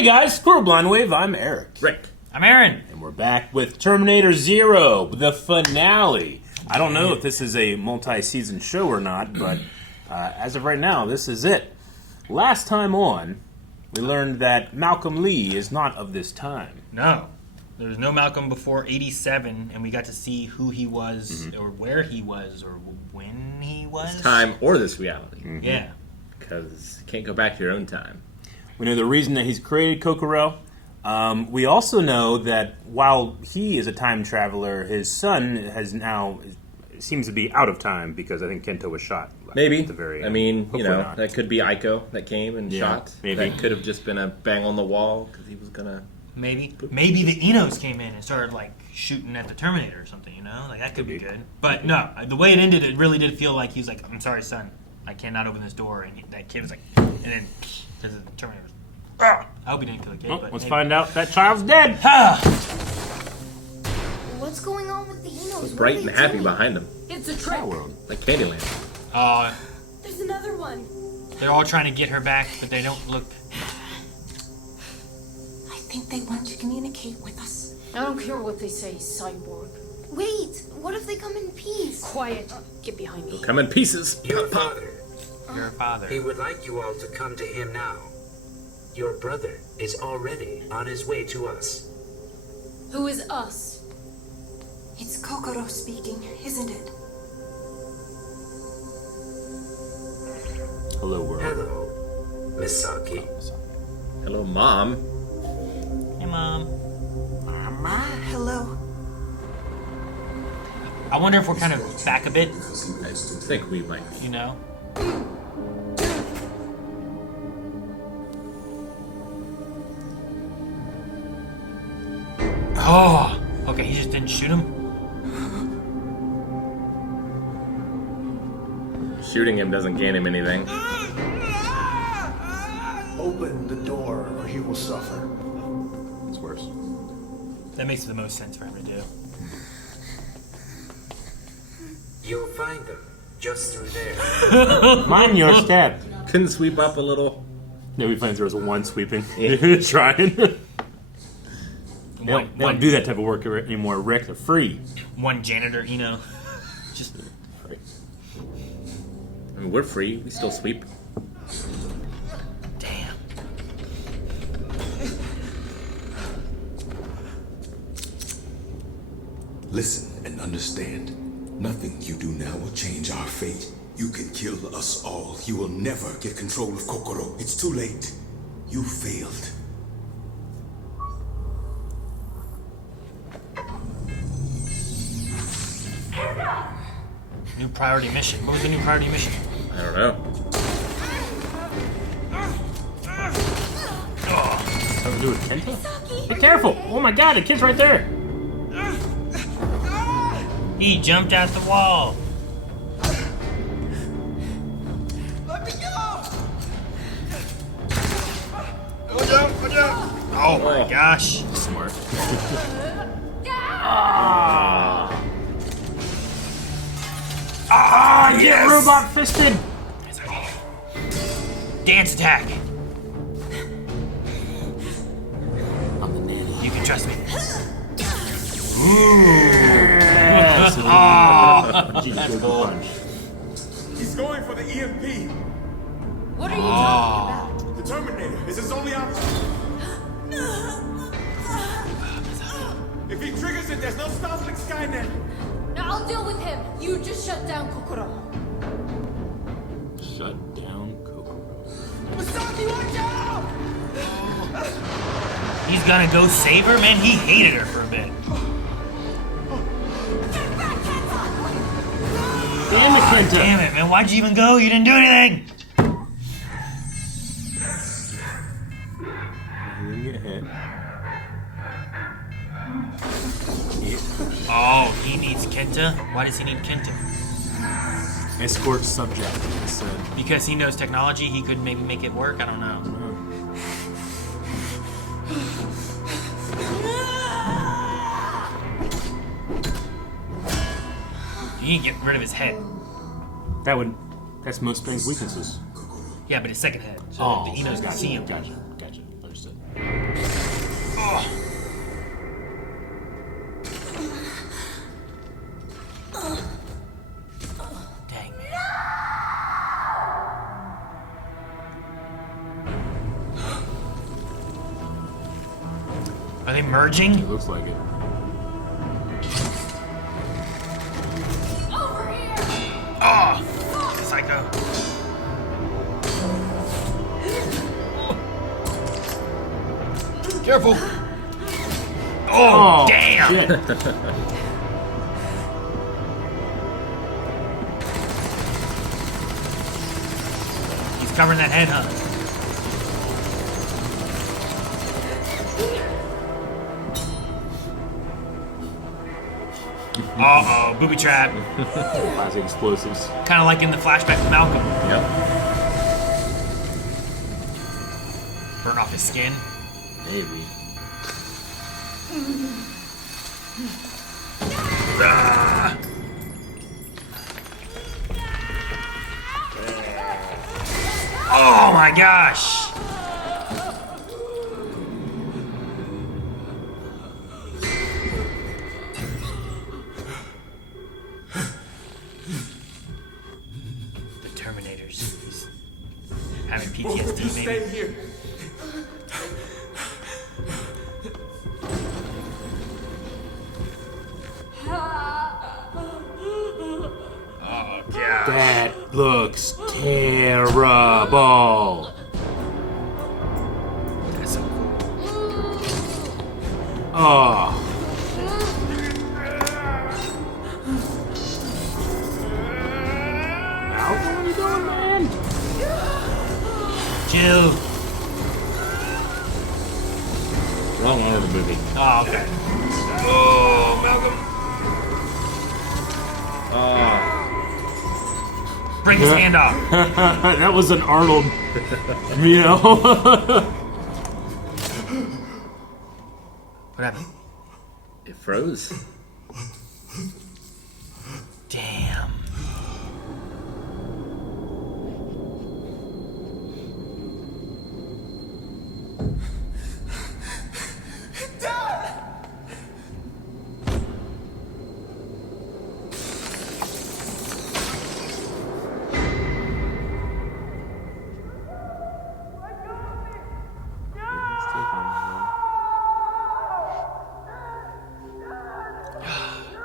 Hey guys, Squirrel Blind Wave, I'm Eric. Rick. I'm Aaron. And we're back with Terminator Zero, the finale. I don't know if this is a multi-season show or not, but as of right now, this is it. Last time on, we learned that Malcolm Lee is not of this time. No. There was no Malcolm before 87, and we got to see who he was, or where he was, or when he was. This time or this reality. Yeah. Because you can't go back to your own time. We know the reason that he's created Kokoro. We also know that while he is a time traveler, his son has now seems to be out of time because I think Kento was shot. Maybe. At the very end. I mean, Hopefully not. That could be Aiko that came and shot. Maybe. That could have just been a bang on the wall because he was going to... Maybe the Enos came in and started, like, shooting at the Terminator or something, you know? Like, that could be good. But, no, the way it ended, it really did feel like he was like, I'm sorry, son. I cannot open this door. And that kid was like... And then... The Terminator was... I hope he didn't kill the kid, but let's maybe. find out that child's dead. What's going on with the Enos? was bright and happy behind him. It's a trick. Like Candyland. There's another one. They're all trying to get her back, but they don't look... I think they want to communicate with us. I don't care what they say, cyborg. Wait, what if they come in peace? Quiet. Get behind me. Come in pieces. Your father. Your father. He would like you all to come to him now. Your brother is already on his way to us. Who is us? It's Kokoro speaking, isn't it? Hello, world. Hello, Misaki. Hello, Mom. Hey, Mom. Mama, hello. I wonder if we're kind of back a bit, I think we might. you know? Oh! Okay, he just didn't shoot him? Shooting him doesn't gain him anything. Open the door or he will suffer. It's worse. That makes the most sense for him to do. You'll find them just through there. Mind your step. Couldn't sweep up a little. Nobody finds there was one sweeping. Trying. They don't do that type of work anymore, Rick. They're free. One janitor, you know? Just... I mean, we're free. We still sweep. Damn. Listen and understand. Nothing you do now will change our fate. You can kill us all. You will never get control of Kokoro. It's too late. You failed. New priority mission. What was the new priority mission? I don't know. Something to do with Kento? Be careful! Oh my god, the kid's right there! He jumped out the wall. Let me go! Watch out! Oh my gosh. Smart. Ah, yes! Robot fisted! Dance attack. You can trust me. Yes! That's cool. He's going for the EMP. What are you talking about? The Terminator is his only option. If he triggers it, there's no stopping Skynet. Now I'll deal with him. You just shut down Kokoro. Shut down Kokoro. Misaki, watch out! He's gonna go save her? Man, he hated her for a bit. Damn it, Kento! Damn it, man. Why'd you even go? You didn't do anything. He didn't get hit. Oh, he needs Kenta? Why does he need Kenta? Escort subject, he said. Because he knows technology, he could maybe make it work? I don't know. You need to get rid of his head. That's most things' weaknesses. Yeah, but his second head. So the Enos can see him. Gotcha. Understood. Are they merging? It looks like it. Over here! Oh! Psycho. Careful! Oh, damn! Shit. He's covering that head, huh? Uh-oh, booby trap. Classic explosives. Kind of like in the flashback to Malcolm. Yep. Burn off his skin. Maybe. Ah! Oh my gosh! The Terminators. Having PTSD, Stay maybe. here. Oh god. That looks terrible. That's so cool. Oh. Malcolm, what are you doing, man? Chill. Wrong order movie. Oh, okay. Oh, Malcolm. Bring his hand off. That was an Arnold, you know. What happened? It froze. Damn.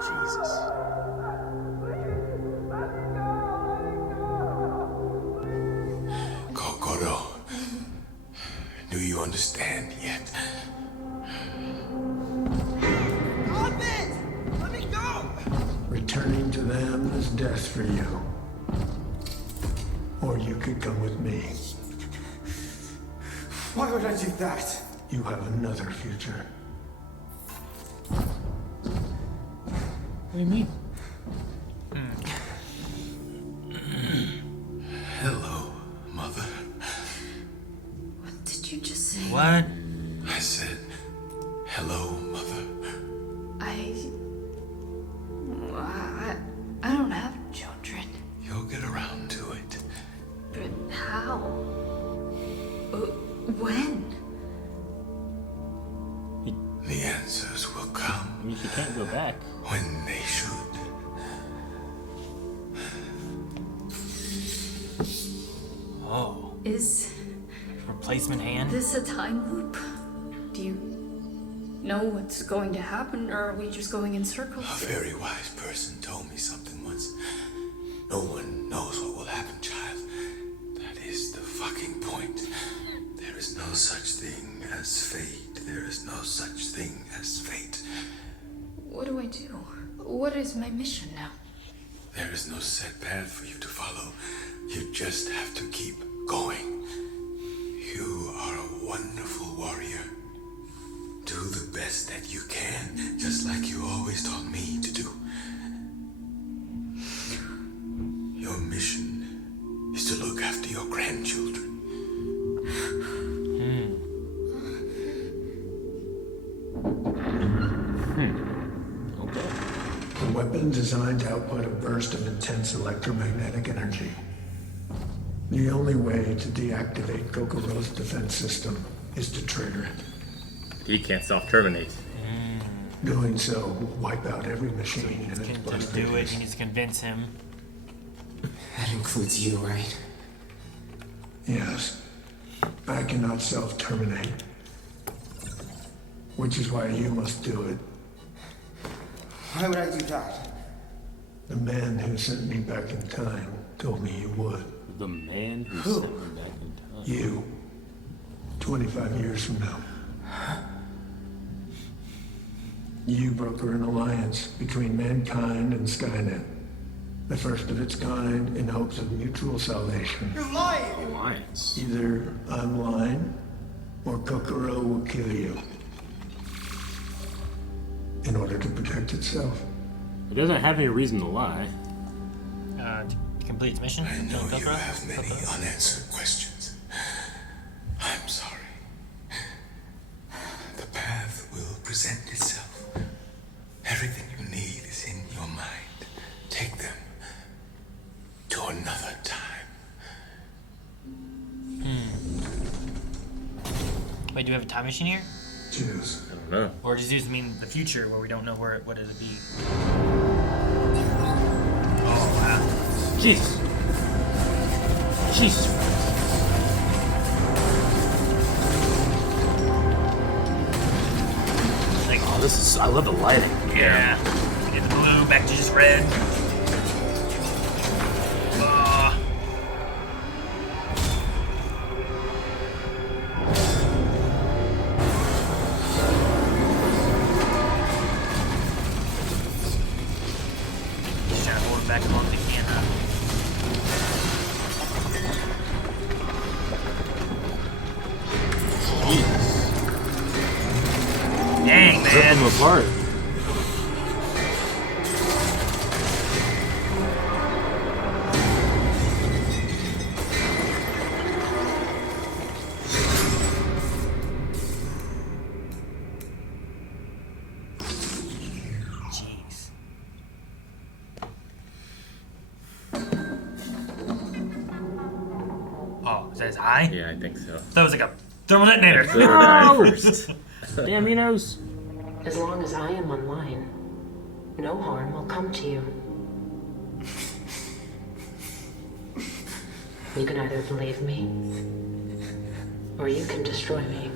Jesus. Kokoro, do you understand yet? Returning to them is death for you. Or you could come with me. Why would I do that? You have another future. What do you mean? Hello, Mother. What did you just say? What? I said, hello, Mother. I don't have children. You'll get around to it. But how? When? The answers will come I mean, she can't go back. when they should. Oh. Is Replacement hand? this a time loop? Do you know what's going to happen, or are we just going in circles? A very wise person told me something once. No one knows what will happen, child. That is the fucking point. There is no such thing as fate. There is no such thing as fate. What do I do? What is my mission now? There is no set path for you to follow. You just have to keep going. You are a wonderful warrior. Do the best that you can, just like you always taught me to do. Your mission is to look after your grandchildren. A weapon designed to output a burst of intense electromagnetic energy. The only way to deactivate Kokoro's defense system is to trigger it. He can't self-terminate. Doing so will wipe out every machine in its To blood do it, radius. he needs to convince him. That includes you, right? Yes. I cannot self-terminate. Which is why you must do it. Why would I do that? The man who sent me back in time told me you would. The man who sent me back in time. You. 25 years from now. You broker an alliance between mankind and Skynet. The first of its kind in hopes of mutual salvation. You're lying! Alliance. Either I'm lying, or Kokoro will kill you. In order to protect itself. It doesn't have any reason to lie. To complete its mission? I know you have many unanswered questions. I'm sorry. The path will present itself. Everything you need is in your mind. Take them to another time. Wait, do we have a time machine here? Choose. I don't know. Or does this mean the future where we don't know what it'll be? Oh, wow. Jesus. Jesus. Like, Oh, this is. I love the lighting. yeah. Get the blue back to just red. Just trying to hold it back as long as they can, huh? Dang, Rip man. them apart. Jeez. Oh, is that his eye? Yeah, I think so. That was like a thermal detonator. No! Damn, he knows. As long as I am online, no harm will come to you. You can either believe me, or you can destroy me.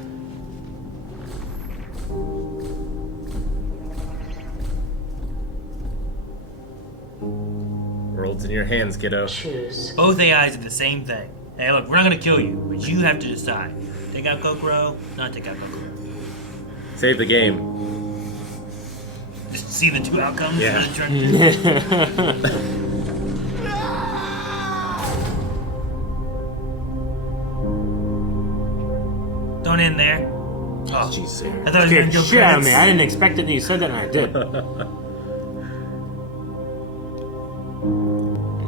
World's in your hands, kiddo. Choose. Both AIs are the same thing. Hey, look, we're not gonna kill you, but you have to decide. Take out Kokoro, not take out Kokoro. Save the game. Just see the two outcomes. Yeah. Don't end there. Oh, Jeez, I thought it was gonna go shit out of credits. me. I didn't expect it, and you said that, and I did.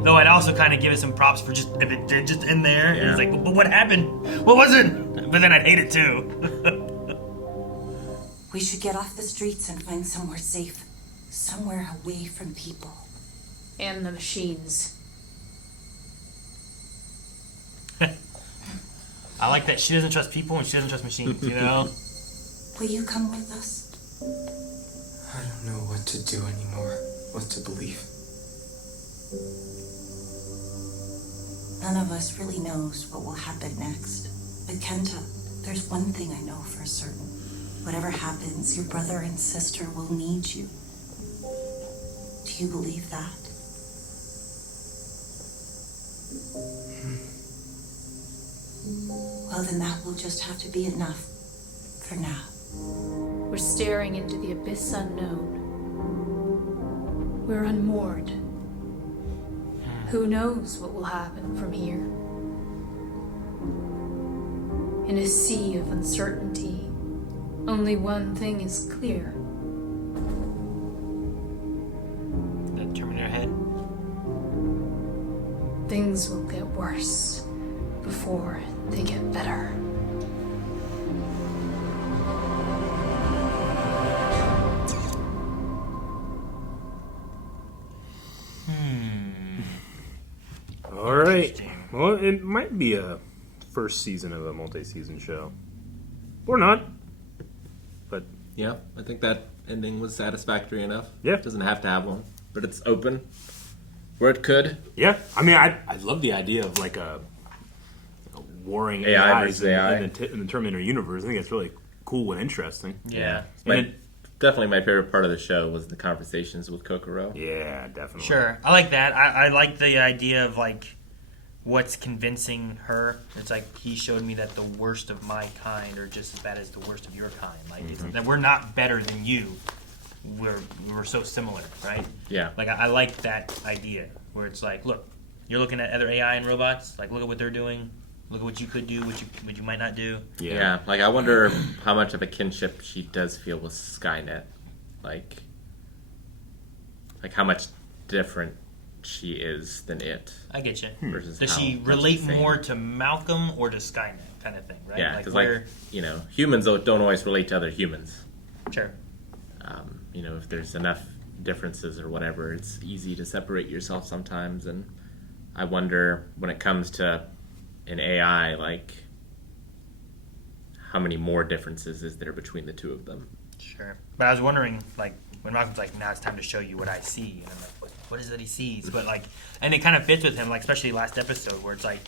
Though I'd also kind of give it some props for just if it did just end there. Yeah. It's like, but what happened? What was it? But then I'd hate it too. We should get off the streets and find somewhere safe. Somewhere away from people. And the machines. I like that she doesn't trust people and she doesn't trust machines, you know? Will you come with us? I don't know what to do anymore. What to believe. None of us really knows what will happen next. But Kenta, there's one thing I know for certain. Whatever happens, your brother and sister will need you. Do you believe that? Well, then that will just have to be enough for now. We're staring into the abyss unknown. We're unmoored. Who knows what will happen from here? In a sea of uncertainty, only one thing is clear. The Terminator head. Things will get worse before they get better. All right. Well, it might be a first season of a multi-season show, or not. But Yeah, I think that ending was satisfactory enough. Yeah. It doesn't have to have one, but it's open where it could. yeah, I mean, I love the idea of like a warring AI AIs versus AI. in the Terminator universe. I think it's really cool and interesting. Yeah. Definitely my favorite part of the show was the conversations with Kokoro. Yeah, definitely. Sure. I like that. I like the idea of, like, what's convincing her. It's like he showed me that the worst of my kind are just as bad as the worst of your kind. Like, it's, that we're not better than you. We're so similar, right? Yeah. Like, I like that idea where it's like, look, you're looking at other AI and robots. Like, look at what they're doing. Look at what you could do, what you might not do. Yeah. Like, I wonder how much of a kinship she does feel with Skynet. Like how much different she is than it. I get you. Versus Does how she much relate the same. more to Malcolm or to Skynet, kind of thing, right? Yeah, because where... humans don't always relate to other humans. Sure. If there's enough differences or whatever, it's easy to separate yourself sometimes. And I wonder when it comes to an AI, like, how many more differences is there between the two of them? Sure. But I was wondering, like, when Malcolm's like, now it's time to show you what I see. And I'm like, what is it he sees? But, like, and it kind of fits with him, like, especially last episode where it's like,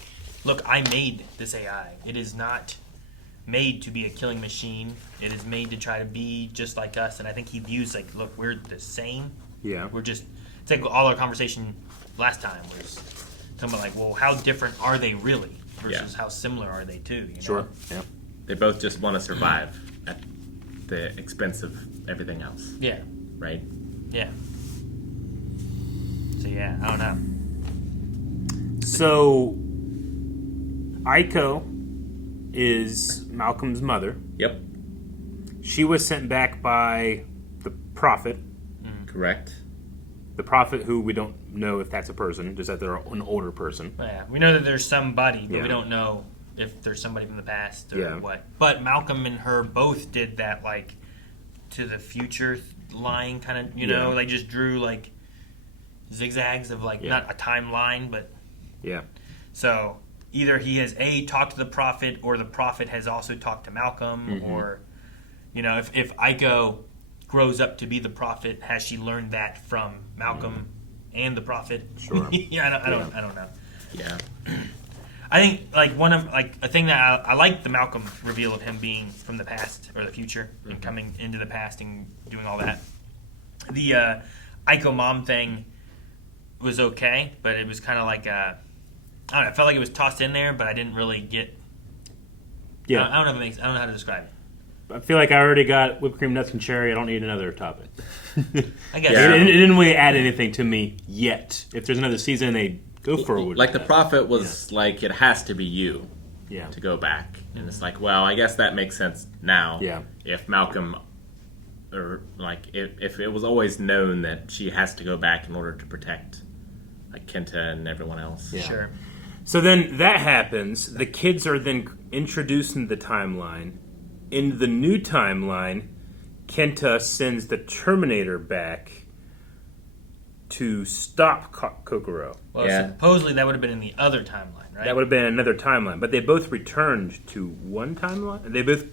look, I made this AI. It is not made to be a killing machine. It is made to try to be just like us. And I think he views, like, look, we're the same. Yeah. We're just, it's like all our conversation last time was talking about, like, well, how different are they really versus how similar are they too? You know? Sure. Yeah. They both just want to survive at the expense of everything else. Yeah. Right? Yeah. So, yeah, I don't know. So, Aiko is Malcolm's mother. Yep. She was sent back by the Prophet. Correct. The Prophet, who we don't know if that's a person, just that they're an older person. Yeah, we know that there's somebody, but Yeah. we don't know if there's somebody from the past or Yeah. what. But Malcolm and her both did that, like, to the future line kind of, you know, they just drew, like, zigzags of, like, not a timeline, but... Yeah. So, either he has, talked to the Prophet, or the Prophet has also talked to Malcolm, or, you know, if Aiko grows up to be the Prophet, has she learned that from Malcolm and the Prophet? Sure. Yeah, I don't know. Yeah. I think, like, a thing that I like the Malcolm reveal of him being from the past or the future and coming into the past and doing all that. The Aiko mom thing was okay, but it was kind of like I don't know. I felt like it was tossed in there, but I didn't really get. Yeah. I don't know if it makes. I don't know how to describe it. I feel like I already got whipped cream, nuts, and cherry. I don't need another topic. I guess it didn't really add anything to me yet. If there's another season, they go forward. Like the Prophet was like, it has to be you to go back. And it's like, well, I guess that makes sense now. Yeah. If Malcolm, or like, if it was always known that she has to go back in order to protect, like, Kenta and everyone else. Yeah. Sure. So then that happens. The kids are then introduced into the timeline. In the new timeline, Kenta sends the Terminator back to stop Kokoro. Well, supposedly that would have been in the other timeline, right? That would have been another timeline. But they both returned to one timeline? They both...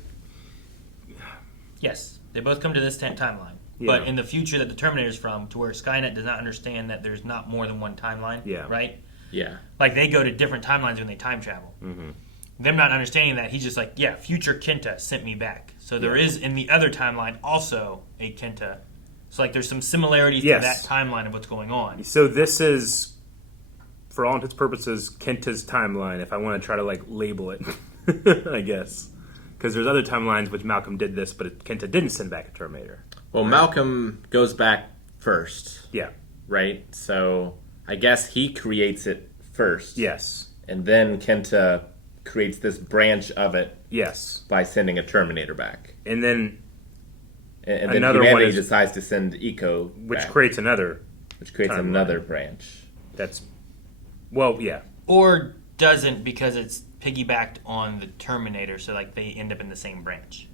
Yes. They both come to this timeline. Yeah. But in the future that the Terminator's from, to where Skynet does not understand that there's not more than one timeline, right? Yeah. Like, they go to different timelines when they time travel. Mm-hmm. Them not understanding that, he's just like, yeah, future Kenta sent me back. So there is, in the other timeline, also a Kenta. So, like, there's some similarities to that timeline of what's going on. So this is, for all intents and purposes, Kenta's timeline, if I want to try to, like, label it, I guess. Because there's other timelines which Malcolm did this, but Kenta didn't send back a Terminator. Well, Malcolm goes back first. Yeah. Right? So I guess he creates it first. Yes. And then Kenta creates this branch of it. Yes. By sending a Terminator back. And then and then humanity decides to send Eco which back, creates another which creates timeline. another branch. That's yeah. Or doesn't, because it's piggybacked on the Terminator, so, like, they end up in the same branch,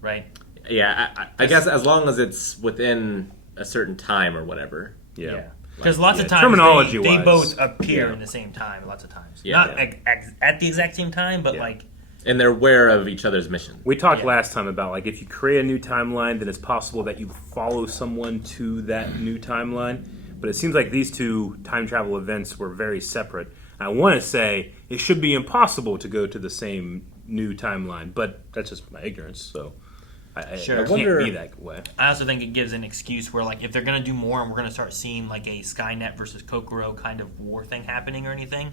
right? Yeah, I guess as long as it's within a certain time or whatever. Yeah. Because lots of times they both appear in the same time. Lots of times, not at the exact same time, but like. And they're aware of each other's mission. We talked last time about, like, if you create a new timeline, then it's possible that you follow someone to that new timeline. But it seems like these two time travel events were very separate. I want to say it should be impossible to go to the same new timeline, but that's just my ignorance. So Sure. I can't be that way. I also think it gives an excuse where, like, if they're going to do more and we're going to start seeing, like, a Skynet versus Kokoro kind of war thing happening or anything,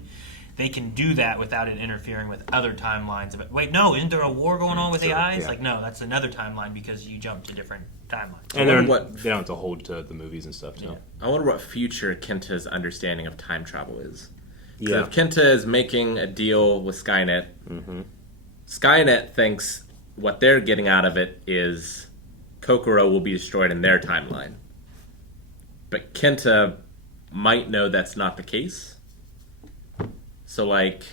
they can do that without it interfering with other timelines. Of it. Wait, no, isn't there a war going on with AIs? Yeah. Like, no, that's another timeline because you jump to different timelines. And they don't have to hold to the movies and stuff, too. Yeah. I wonder what future Kenta's understanding of time travel is. Yeah. If Kenta is making a deal with Skynet, Skynet thinks what they're getting out of it is Kokoro will be destroyed in their timeline. But Kenta might know that's not the case. So, like,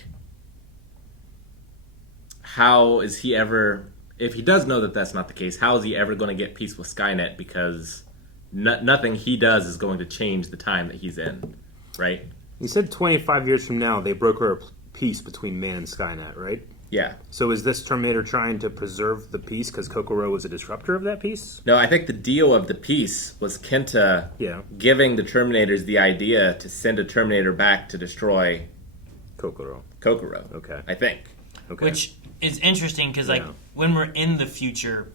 how is he ever... If he does know that that's not the case, how is he ever going to get peace with Skynet? Because nothing he does is going to change the time that he's in, right? You said 25 years from now they broker a peace between man and Skynet, right? Yeah. So is this Terminator trying to preserve the peace because Kokoro was a disruptor of that peace? No, I think the deal of the peace was Kenta giving the Terminators the idea to send a Terminator back to destroy Kokoro. Okay. I think. Okay. Which is interesting because, like, when we're in the future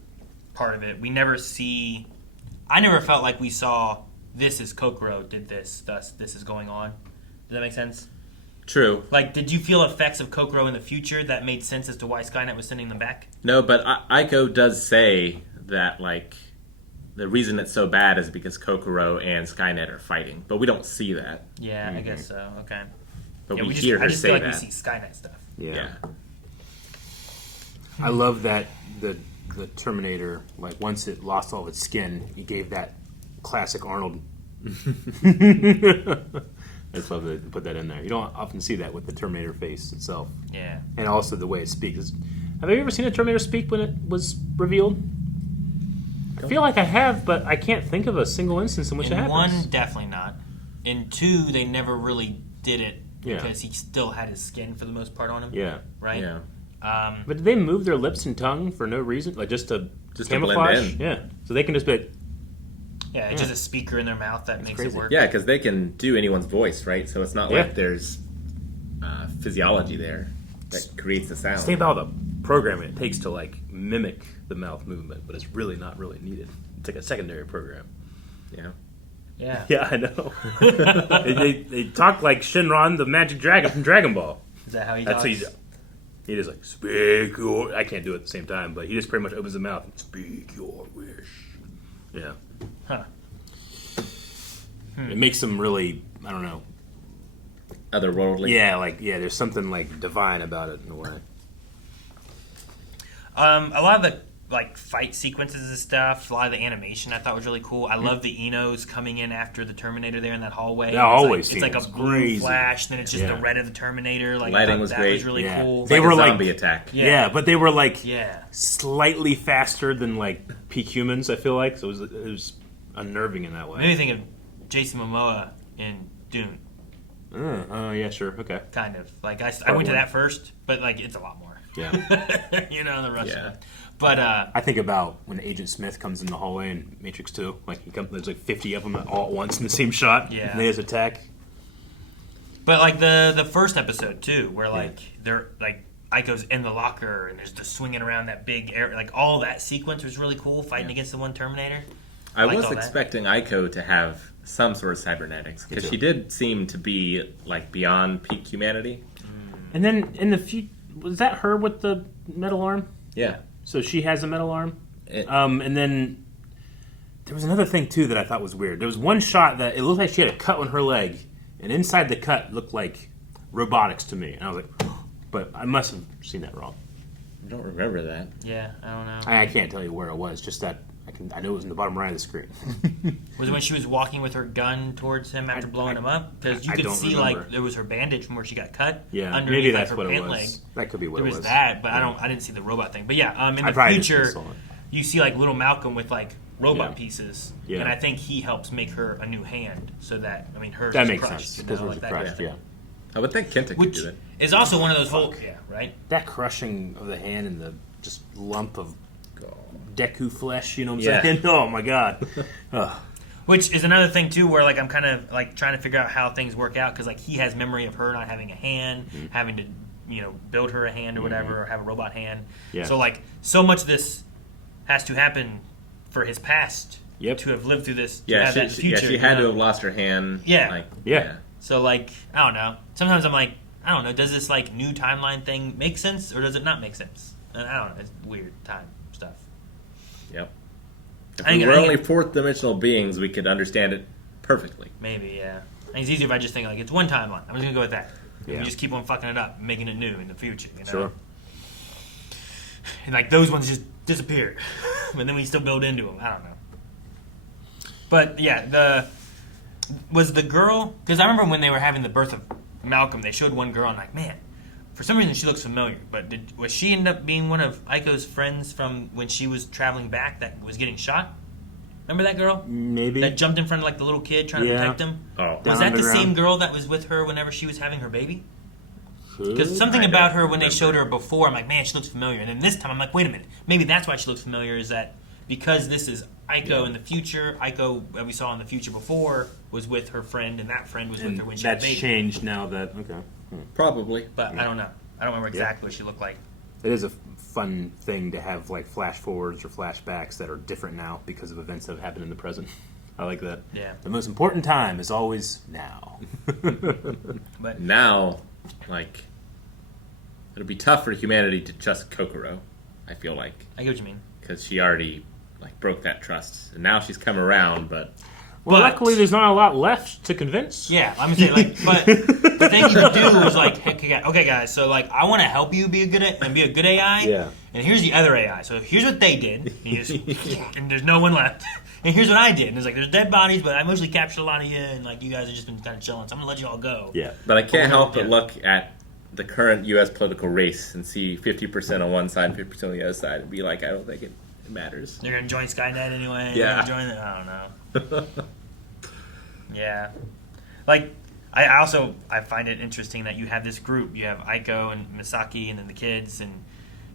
part of it, we never see... I never felt like we saw, this is Kokoro did this, thus this is going on. Does that make sense? True. Like, did you feel effects of Kokoro in the future that made sense as to why Skynet was sending them back? No, but Aiko does say that, like, the reason it's so bad is because Kokoro and Skynet are fighting. But we don't see that. Yeah, I guess so. Okay. But yeah, we hear her I just say feel like that. we see Skynet stuff. Yeah. I love that the Terminator, like, once it lost all of its skin, he gave that classic Arnold. I just love that they put that in there. You don't often see that with the Terminator face itself. Yeah. And also the way it speaks. Have you ever seen a Terminator speak when it was revealed? I feel like I have, but I can't think of a single instance in which it happens. One, definitely not. In two, they never really did it because he still had his skin for the most part on him. Yeah. Right? Yeah. But did they move their lips and tongue for no reason? Like just to camouflage? To blend in. Yeah. So they can just be like... Yeah, it's just a speaker in their mouth that makes it work. Yeah, because they can do anyone's voice, right? So it's not like there's physiology there that creates the sound. Just think about all the programming it takes to, like, mimic the mouth movement, but it's really not really needed. It's like a secondary program. Yeah. Yeah. Yeah, I know. they talk like Shinron, the magic dragon from Dragon Ball. Is that how he talks? talks? He just like, speak your... I can't do it at the same time, but he just pretty much opens the mouth and speak your wish. Yeah. Huh. It makes them really, I don't know. Otherworldly? Yeah, there's something, like, divine about it in a way. A lot of the, like, fight sequences and stuff, a lot of the animation I thought was really cool. I love the Enos coming in after the Terminator there in that hallway. Yeah, always. It's like a blue flash, then it's just the red of the Terminator. Like, lighting was that great. was really cool. They like were a like zombie attack. Yeah, but they were like Yeah. slightly faster than like peak humans. I feel like so it was unnerving in that way. Made me think of Jason Momoa in Dune. Oh yeah, sure, okay. Kind of like I went to that first, but like it's a lot more. Yeah. You know the rest of it. But I think about when Agent Smith comes in the hallway in Matrix 2. Like there's like 50 of them all at once in the same shot. Yeah. And they just attack. But like the first episode too, where like they're like Aiko's in the locker and there's the swinging around that big air, like all that sequence was really cool, fighting against the one Terminator. I was expecting Aiko to have some sort of cybernetics because she did seem to be like beyond peak humanity. And then in the future, was that her with the metal arm? Yeah. So she has a metal arm. And then there was another thing too that I thought was weird. There was one shot that it looked like she had a cut on her leg, and inside the cut looked like robotics to me. And I was like, but I must have seen that wrong. I don't remember that. Yeah, I don't know. I can't tell you where it was. Just that I know it was in the bottom right of the screen. Was it when she was walking with her gun towards him after blowing him up? Because you could see like there was her bandage from where she got cut. Yeah, underneath, maybe that's her what it pant was. leg. That could be what it was. There was that, but I didn't see the robot thing. But yeah, in the future, you see like little Malcolm with like robot pieces, and I think he helps make her a new hand, so that hers that is makes crushed. sense because hers is crushed. Yeah. I would think Kenta could do it. It's also one of those whole right. That crushing of the hand and the just lump of Deku flesh, you know what I'm saying? Oh my god. Which is another thing too, where like I'm kind of like trying to figure out how things work out because like he has memory of her not having a hand, having to build her a hand or whatever, or have a robot hand. Yeah. So like so much of this has to happen for his past to have lived through this. To have that in the future, she had to have lost her hand. Yeah. Yeah. So, like, I don't know. Sometimes I'm like, I don't know. Does this, like, new timeline thing make sense, or does it not make sense? And I don't know. It's weird time stuff. Yep. If we were only fourth-dimensional beings, we could understand it perfectly. Maybe, yeah. I think it's easier if I just think, like, it's one timeline. I'm just going to go with that. Yeah. We just keep on fucking it up, making it new in the future, you know? Sure. And, like, those ones just disappear. But then we still build into them. I don't know. But, yeah, was the girl... Because I remember when they were having the birth of Malcolm, they showed one girl, and I'm like, man, for some reason she looks familiar. But was she end up being one of Aiko's friends from when she was traveling back that was getting shot? Remember that girl? Maybe. That jumped in front of, like, the little kid trying to protect him? Oh. Was that the same girl that was with her whenever she was having her baby? Because something about her when they showed her before, I'm like, man, she looks familiar. And then this time, I'm like, wait a minute. Maybe that's why she looks familiar, is that because this is Aiko in the future, Aiko, that we saw in the future before, was with her friend, and that friend was with her when she had a baby. That's changed now that, okay. Probably. But I don't know. I don't remember exactly what she looked like. It is a fun thing to have, like, flash forwards or flashbacks that are different now because of events that have happened in the present. I like that. Yeah. The most important time is always now. But now, like, it'll be tough for humanity to trust Kokoro, I feel like. I get what you mean. Because she already, like, broke that trust. And now she's come around, but... Well, luckily there's not a lot left to convince. Yeah, I'm gonna say, like, but the thing you could do is like, hey, okay, guys, so like, I want to help you be a good AI. Yeah. And here's the other AI. So here's what they did, and there's no one left. And here's what I did. And it's like, there's dead bodies, but I mostly captured a lot of you, and like, you guys have just been kind of chilling. So I'm gonna let you all go. Yeah. But I can't help but look at the current U.S. political race and see 50% on one side and 50% on the other side and be like, I don't think it matters. They're gonna join Skynet anyway. Yeah. Join it. I don't know. Yeah. Like, I find it interesting that you have this group. You have Aiko and Misaki and then the kids, and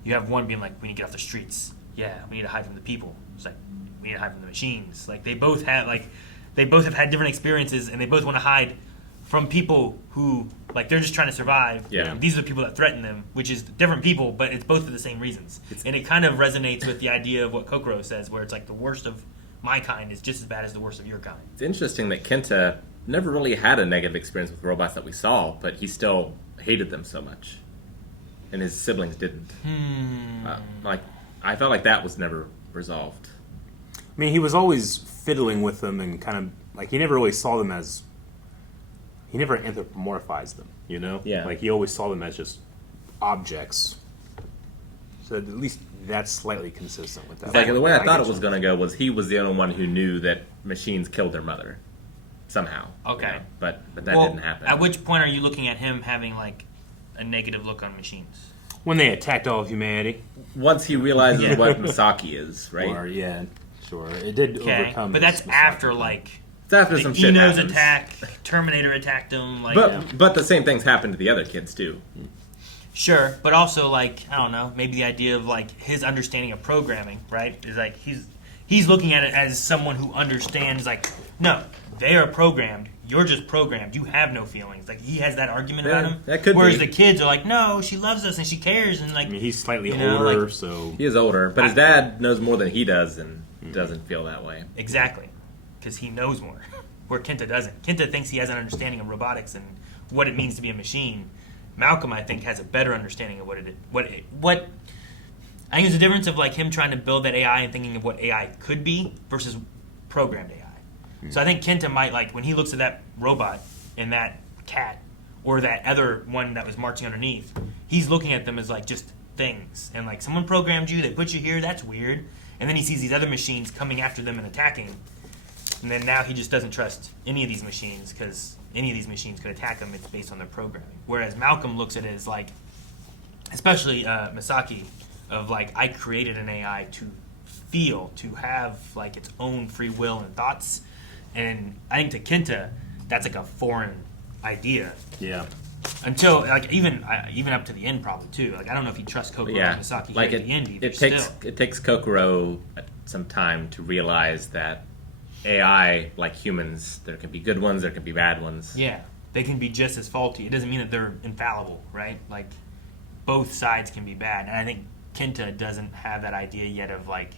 you have one being like, we need to get off the streets. Yeah, we need to hide from the people. It's like, we need to hide from the machines. Like, they both have had different experiences, and they both want to hide from people who, like, they're just trying to survive. Yeah. And these are the people that threaten them, which is different people, but it's both for the same reasons. And it kind of resonates with the idea of what Kokoro says, where it's like the worst of my kind is just as bad as the worst of your kind. It's interesting that Kenta never really had a negative experience with robots that we saw, but he still hated them so much. And his siblings didn't. Like, I felt like that was never resolved. I mean, he was always fiddling with them and kind of, like, he never really saw them as, he never anthropomorphized them, you know? Yeah. Like, he always saw them as just objects. So at least that's slightly consistent with that. Like, the way I thought it was going to go was he was the only one who knew that machines killed their mother. Somehow. Okay. You know? But that didn't happen. At which point are you looking at him having, like, a negative look on machines? When they attacked all of humanity. Once he realizes what Misaki is, right? Or, yeah, sure. It did overcome. But that's Misaki after, thing. like, it's after the some shit Eno's happens. attack, Terminator attacked him. Like, But the same things happened to the other kids, too. Sure, but also, like, I don't know, maybe the idea of, like, his understanding of programming, right, is like he's looking at it as someone who understands, like, no, they are programmed, you're just programmed, you have no feelings. Like, he has that argument about him. That could whereas be. the kids are like, no, she loves us and she cares, and, like, I mean, he's slightly you know, older, like, so... He is older, but his dad knows more than he does and doesn't feel that way. Exactly, because he knows more, where Kenta doesn't. Kenta thinks he has an understanding of robotics and what it means to be a machine. Malcolm, I think, has a better understanding of what I think there's a difference of, like, him trying to build that AI and thinking of what AI could be versus programmed AI. So I think Kenta might, like, when he looks at that robot and that cat or that other one that was marching underneath, he's looking at them as, like, just things. And, like, someone programmed you, they put you here, that's weird. And then he sees these other machines coming after them and attacking. And then now he just doesn't trust any of these machines because any of these machines could attack him. It's based on their programming. Whereas Malcolm looks at it as, like, especially Misaki, of, like, I created an AI to feel, to have, like, its own free will and thoughts. And I think to Kenta, that's, like, a foreign idea. Yeah. Until, like, even up to the end, probably, too. Like, I don't know if he trusts Kokoro and Misaki like here at the end either. it takes Kokoro some time to realize that AI, like humans, there can be good ones, there can be bad ones. Yeah, they can be just as faulty. It doesn't mean that they're infallible, right? Like, both sides can be bad. And I think Kenta doesn't have that idea yet of, like,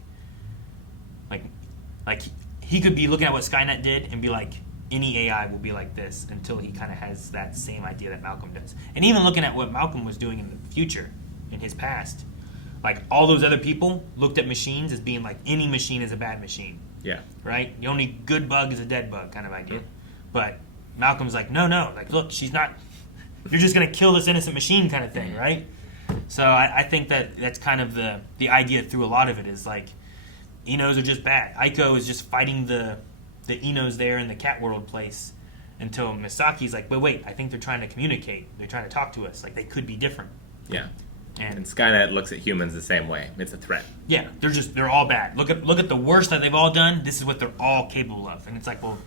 Like he could be looking at what Skynet did and be like, any AI will be like this until he kind of has that same idea that Malcolm does. And even looking at what Malcolm was doing in the future, in his past, like all those other people looked at machines as being like any machine is a bad machine. Yeah. Right? The only good bug is a dead bug kind of idea. But Malcolm's like, no, like look, she's not, you're just going to kill this innocent machine kind of thing, right? So I think that's kind of the idea through a lot of it is like, Enos are just bad. Aiko is just fighting the Enos there in the cat world place until Misaki's like, but wait, I think they're trying to communicate. They're trying to talk to us. Like, they could be different. Yeah. And Skynet looks at humans the same way. It's a threat. Yeah, they're all bad. Look at the worst that they've all done. This is what they're all capable of. And it's like, well,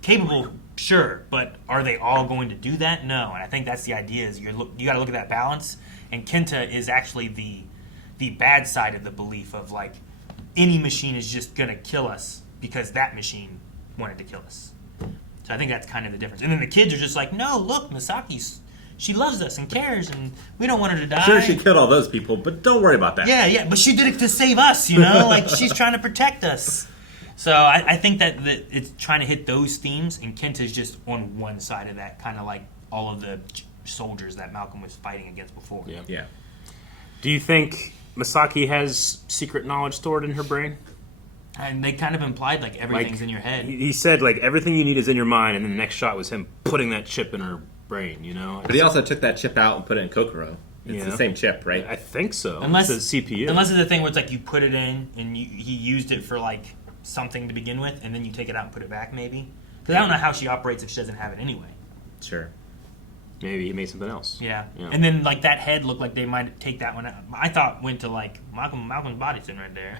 capable, sure, but are they all going to do that? No. And I think that's the idea is you got to look at that balance. And Kenta is actually the bad side of the belief of like any machine is just going to kill us because that machine wanted to kill us. So I think that's kind of the difference. And then the kids are just like, no, look, she loves us and cares, and we don't want her to die. Sure, she killed all those people, but don't worry about that. Yeah, but she did it to save us, you know? Like, she's trying to protect us. So I think that it's trying to hit those themes, and Kenta's just on one side of that, kind of like all of the soldiers that Malcolm was fighting against before. Yeah. Do you think Misaki has secret knowledge stored in her brain? And they kind of implied, like, everything's in your head. He said, like, everything you need is in your mind, and then the next shot was him putting that chip in her brain, you know? But he also took that chip out and put it in Kokoro. It's the same chip, right? I think so. Unless it's a CPU. Unless it's a thing where it's like you put it in, and he used it for, like, something to begin with, and then you take it out and put it back, maybe? Because I don't know how she operates if she doesn't have it anyway. Sure. Maybe he made something else. Yeah. And then, like, that head looked like they might take that one out. I thought went to, like, Malcolm's body sitting right there.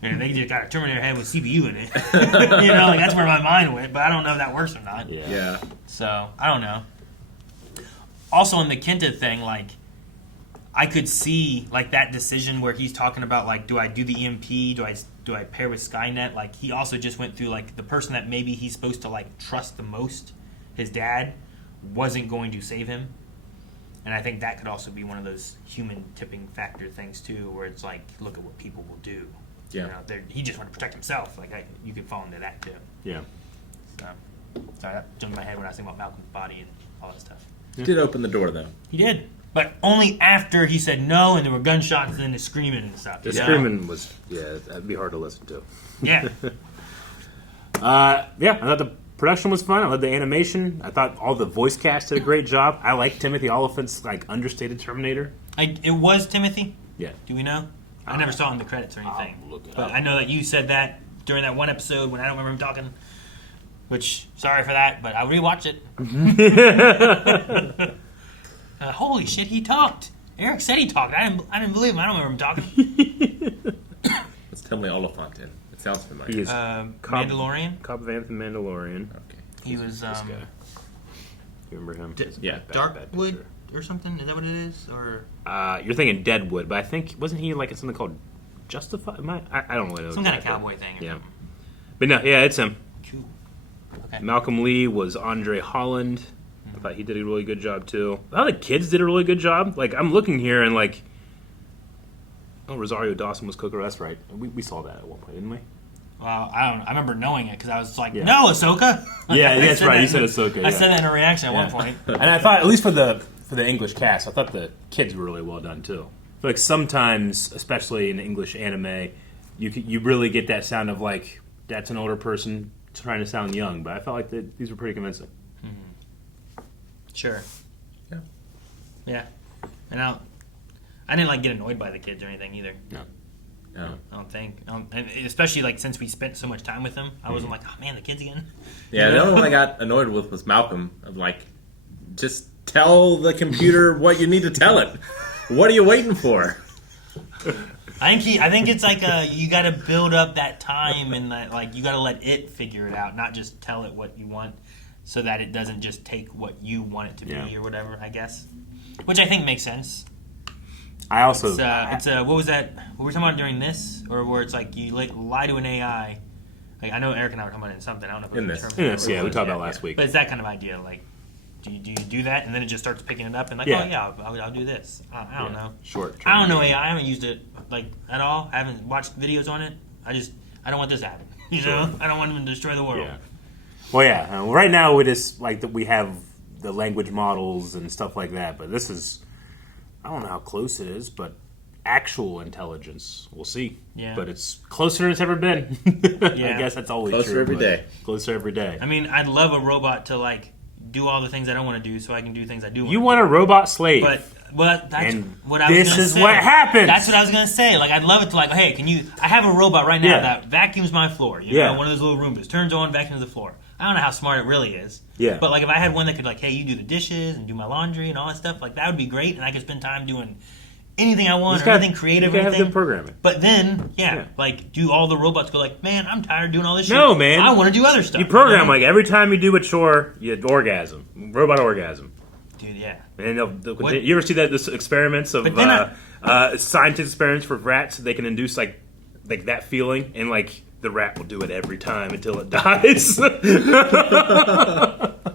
And they just got a Terminator head with CPU in it. You know, like, that's where my mind went, but I don't know if that works or not. Yeah. So, I don't know. Also, in the Kenta thing, like, I could see, like, that decision where he's talking about, like, do I do the EMP? Do I pair with Skynet? Like, he also just went through, like, the person that maybe he's supposed to, like, trust the most, his dad, wasn't going to save him. And I think that could also be one of those human tipping factor things, too, where it's like, look at what people will do. Yeah. You know, he just wanted to protect himself. Like, you could fall into that, too. Yeah. So, sorry, that jumped in my head when I was thinking about Malcolm's body and all that stuff. He did open the door, though. He did. But only after he said no, and there were gunshots, and then the screaming and stuff. The screaming was, that'd be hard to listen to. Yeah. I thought the production was fun. I loved the animation. I thought all the voice cast did a great job. I like Timothy Oliphant's, like, understated Terminator. It was Timothy? Yeah. Do we know? I never saw it in the credits or anything. I'll look it but up. I know that you said that during that one episode when I don't remember him talking. Which, sorry for that, but I'll rewatch it. Holy shit, he talked. Eric said he talked. I didn't believe him. I don't remember him talking. Let's tell me Oliphant in. It sounds familiar. He is Mandalorian? Cobb Vanth and Mandalorian. Okay. He was, this guy. You remember him? Darkwood or something? Is that what it is? Or you're thinking Deadwood, but I think, wasn't he like something called Justify? I don't really know. Some kind of cowboy thing. Yeah. But no, it's him. Cool. Okay. Malcolm Lee was Andre Holland. I thought he did a really good job, too. A lot of the kids did a really good job. Like, I'm looking here and, like, Rosario Dawson was Kokoro. That's right. We saw that at one point, didn't we? Well, I don't know. I remember knowing it because I was like, no, Ahsoka. Yeah, that's right. You said Ahsoka. I said that in a reaction at one point. And I thought, at least for the English cast, I thought the kids were really well done, too. I feel like sometimes, especially in English anime, you really get that sound of, like, that's an older person trying to sound young. But I felt like these were pretty convincing. Sure. Yeah. And I didn't like get annoyed by the kids or anything either. No. I don't think. And especially like since we spent so much time with them, I wasn't like, oh man, the kids again. Yeah, the only one I got annoyed with was Malcolm. Of like, just tell the computer what you need to tell it. What are you waiting for? I think it's like you got to build up that time and that, like, you got to let it figure it out, not just tell it what you want, so that it doesn't just take what you want it to be or whatever. I guess, which I think makes sense. I also it's what was that? What were we talking about during this, or where it's like you lie to an AI? Like, I know Eric and I were talking about it in something. I don't know if it was in this. Yeah, we talked about last week. But it's that kind of idea. Like, do you do that, and then it just starts picking it up, and like, I'll do this. I don't know. Short. I don't know AI. I haven't used it like at all. I haven't watched videos on it. I don't want this to happen. You know, I don't want them to destroy the world. Yeah. Well, yeah. Right now, we just like that we have the language models and stuff like that. But this is, I don't know how close it is, but actual intelligence, we'll see. Yeah. But it's closer than it's ever been. Yeah. I guess that's always Closer true. every day. Closer every day. I mean, I'd love a robot to like do all the things I don't want to do, so I can do things I do want. You want a robot slave. But that's And what I was this gonna is say. what happens. That's what I was gonna say. Like, I'd love it to like, hey, can you? I have a robot right now Yeah. that vacuums my floor. You Yeah. know, one of those little Roombas turns on, vacuums the floor. I don't know how smart it really is. Yeah. But like, if I had one that could like, hey, you do the dishes and do my laundry and all that stuff, like that would be great, and I could spend time doing anything I want or anything creative. You or gotta have anything. good programming. But then, like, do all the robots go like, man, I'm tired of doing all this shit. No, man. I want to do other stuff. You program you know? like every time you do a chore, you orgasm. Robot orgasm. Dude, yeah. And What- you ever see this experiments of But then scientific experiments for rats? They can induce like that feeling, and like the rat will do it every time until it dies.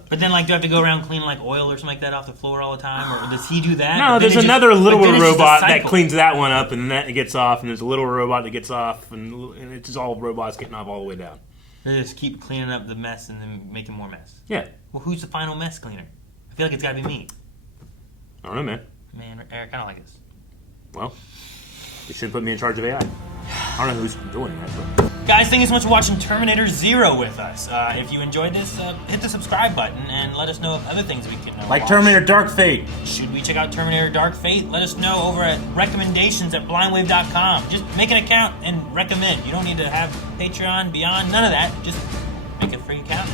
But then, like, do I have to go around cleaning like oil or something like that off the floor all the time, or does he do that? No, But then there's it just- another but little then it's just a robot that cycle. cleans that one up, and then it gets off, and there's a little robot that gets off, and it's just all robots getting off all the way down. They just keep cleaning up the mess and then making more mess. Yeah. Well, who's the final mess cleaner? I feel like it's got to be me. I don't know, man. Man, Eric, I don't like this. Well, you shouldn't put me in charge of AI. I don't know who's doing that, but... Guys, thank you so much for watching Terminator Zero with us. If you enjoyed this, hit the subscribe button and let us know of other things we can Like watch. Terminator Dark Fate. Should we check out Terminator Dark Fate? Let us know over at recommendations at blindwave.com. Just make an account and recommend. You don't need to have Patreon, Beyond, none of that. Just make a free account.